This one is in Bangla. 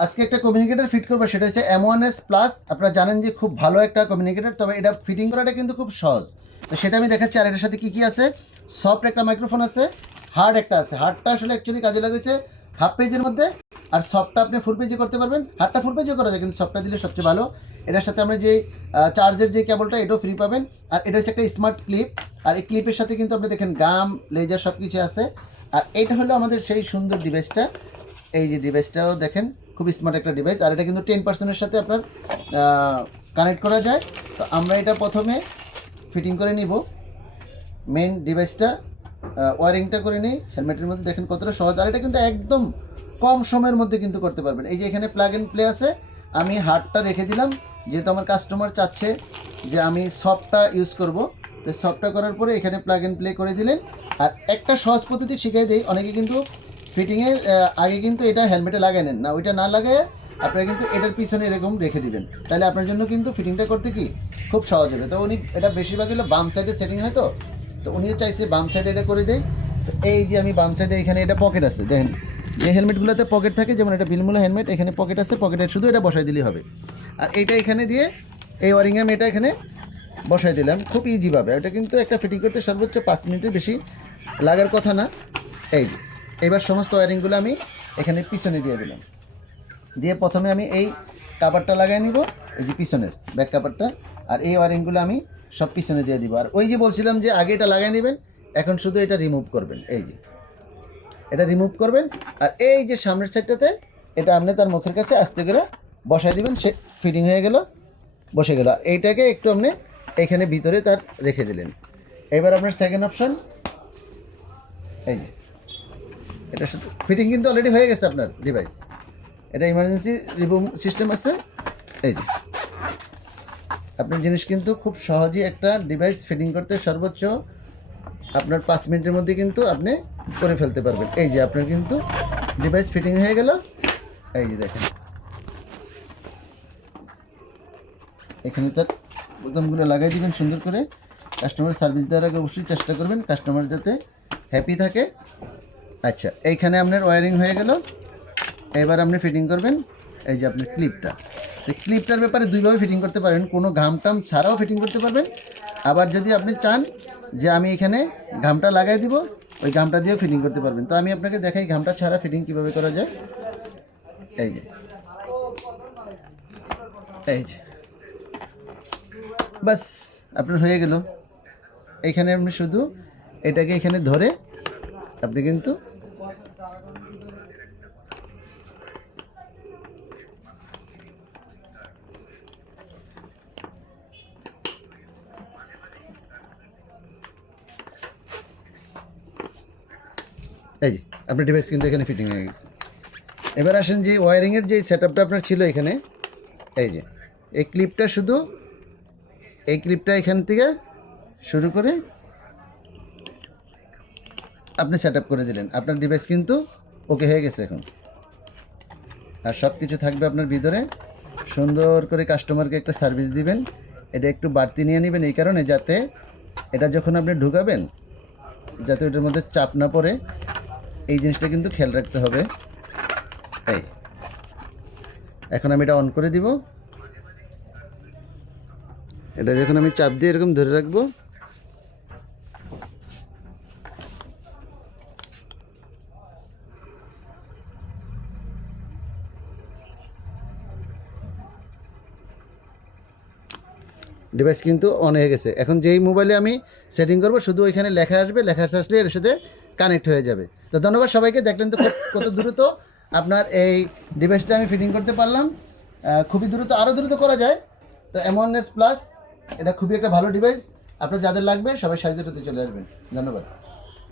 আজকে একটা কমিউনিকেটর ফিট করবো, সেটা হচ্ছে M1S প্লাস। আপনারা জানেন যে খুব ভালো একটা কমিউনিকেটর, তবে এটা ফিটিং করাটা কিন্তু খুব সহজ। তো সেটা আমি দেখাচ্ছি। আর এটার সাথে কী কী আছে, সফট একটা মাইক্রোফোন আছে, হার্ড একটা আছে। হার্ডটা আসলে অ্যাকচুয়ালি কাজে লাগেছে হাফ পেজের মধ্যে, আর সফটটা আপনি ফুল পেজে করতে পারবেন। হার্ডটা ফুল পেজেও করা যায়, কিন্তু সফটটা দিলে সবচেয়ে ভালো। এটার সাথে আমরা যে চার্জের যে কেবলটা, এটাও ফ্রি পাবেন। আর এটা হচ্ছে একটা স্মার্ট ক্লিপ, আর এই ক্লিপের সাথে কিন্তু আপনি দেখেন গাম, লেজার সব কিছু আছে। আর এটা হলো আমাদের সেই সুন্দর ডিভাইসটা। এই যে ডিভাইসটাও দেখেন, খুব স্মার্ট একটা ডিভাইস। আর এটা কিন্তু 10%-এর সাথে আপনার কানেক্ট করা যায়। তো আমরা এটা প্রথমে ফিটিং করে নিব, মেন ডিভাইসটা ওয়ারিংটা করে নিই। হেলমেটের মধ্যে দেখেন কতটা সহজ, আর এটা কিন্তু একদম কম সময়ের মধ্যে কিন্তু করতে পারবেন। এই যে এখানে প্লাগ অ্যান্ড প্লে আছে, আমি হার্ডটা রেখে দিলাম, যেহেতু আমার কাস্টমার চাচ্ছে যে আমি সফটটা ইউজ করব। তো সফটটা করার পরে এখানে প্লাগ অ্যান্ড প্লে করে দিলেন। আর একটা সহজ পদ্ধতি শিখিয়ে দিই, অনেকে কিন্তু ফিটিংয়ের আগে কিন্তু এটা হেলমেটে লাগাই নেন না, ওইটা না লাগায় আপনারা কিন্তু এটার পিছনে এরকম রেখে দিবেন, তাহলে আপনার জন্য কিন্তু ফিটিংটা করতে কি খুব সহজ হবে। তো উনি এটা বেশিরভাগ হলো বাম সাইডে সেটিং হয়, তো উনিও চাইছে বাম সাইডে এটা করে দেয়। তো এই যে আমি বাম সাইডে এখানে এটা পকেট আছে, দেখেন যে হেলমেটগুলোতে পকেট থাকে, যেমন এটা বিলমূল্য হেলমেট, এখানে পকেট আছে, পকেটে শুধু এটা বসাই দিলেই হবে। আর এইটা এখানে দিয়ে এই ওয়ারিং আমি এটা এখানে বসাই দিলাম খুব ইজিভাবে। এটা কিন্তু একটা ফিটিং করতে সর্বোচ্চ 5 মিনিটের বেশি লাগার কথা না। এই যে এবার সমস্ত ওয়ারিংগুলো আমি এখানে পিছনে দিয়ে দিলাম, দিয়ে প্রথমে আমি এই কাভারটা লাগাই নিব, এই যে পিছনের ব্যাক কাভারটা। আর এই ওয়ারিংগুলো আমি সব পিছনে দিয়ে দিব। আর ওই যে বলছিলাম যে আগে এটা লাগাই নেবেন, এখন শুধু এটা রিমুভ করবেন। এই যে এটা রিমুভ করবেন, আর এই যে সামনের সাইডটাতে এটা আপনি তার মুখের কাছে আস্তে করে বসাই দিবেন, সে ফিটিং হয়ে গেল, বসে গেল। আর এইটাকে একটু আপনি এখানে ভিতরে তার রেখে দিলেন। এবার আপনার সেকেন্ড অপশন, এই যে এটা ফিটিং কিন্তু অলরেডি হয়ে গেছে আপনার ডিভাইস। এটা ইমার্জেন্সি রিমুভ সিস্টেম আছে। এই যে আপনার জিনিস কিন্তু খুব সহজেই একটা ডিভাইস ফিটিং করতে সর্বোচ্চ আপনার 5 মিনিটের মধ্যে কিন্তু আপনি করে ফেলতে পারবেন। এই যে আপনার কিন্তু ডিভাইস ফিটিং হয়ে গেল। এই যে দেখেন এখানে তার বোতামগুলো লাগাই দিবেন সুন্দর করে। কাস্টমার সার্ভিস দেওয়ার আগে অবশ্যই চেষ্টা করবেন কাস্টমার যাতে হ্যাপি থাকে। আচ্ছা, এইখানে আপনার ওয়ারিং হয়ে গেল। এবার আপনি ফিটিং করবেন এই যে আপনার ক্লিপটা। তো ক্লিপটার ব্যাপারে দুইভাবে ফিটিং করতে পারেন, কোনো ঘামটাম ছাড়াও ফিটিং করতে পারবেন। আবার যদি আপনি চান যে আমি এখানে ঘামটা লাগাই দিব, ওই ঘামটা দিয়েও ফিটিং করতে পারবেন। তো আমি আপনাকে দেখাই ঘামটা ছাড়া ফিটিং কীভাবে করা যায়। এই যে এই যে বাস আপনার হয়ে গেল। এইখানে আপনি শুধু এটাকে এখানে ধরে আপনি কিন্তু এই যে আপনার ডিভাইস কিন্তু এখানে ফিটিং হয়ে গেছে। এবার আসেন যে ওয়ারিংয়ের যে সেটআপটা আপনার ছিল এখানে, এই যে এই ক্লিপটা, শুধু এই ক্লিপটা এখান থেকে শুরু করে আপনি সেটআপ করে দিলেন, আপনার ডিভাইস কিন্তু ওকে হয়ে গেছে এখন। আর সব কিছু থাকবে আপনার ভিতরে, সুন্দর করে কাস্টমারকে একটা সার্ভিস দিবেন। এটা একটু বাড়তি নিয়ে নেবেন এই কারণে, যাতে এটা যখন আপনি ঢুকাবেন যাতে ওটার মধ্যে চাপ না পড়ে, এই জিনিসটা কিন্তু খেয়াল রাখতে হবে। এই এখন আমি এটা অন করে দিব। এটা যখন আমি চাপ দিয়ে এরকম ধরে রাখবো, ডিভাইস কিন্তু অন হয়ে গেছে। এখন যেই মোবাইলে আমি সেটিং করব, শুধু ওইখানে লেখা আসবে, লেখা আসলে এর সাথে কানেক্ট হয়ে যাবে। তো ধন্যবাদ সবাইকে। দেখলেন তো কত দ্রুত আপনার এই ডিভাইসটা আমি ফিটিং করতে পারলাম। খুবই দ্রুত, আরও দ্রুত করা যায়। তো M1S প্লাস এটা খুবই একটা ভালো ডিভাইস। আপনার যাদের লাগবে সবাই সাহায্যটাতে চলে আসবেন। ধন্যবাদ।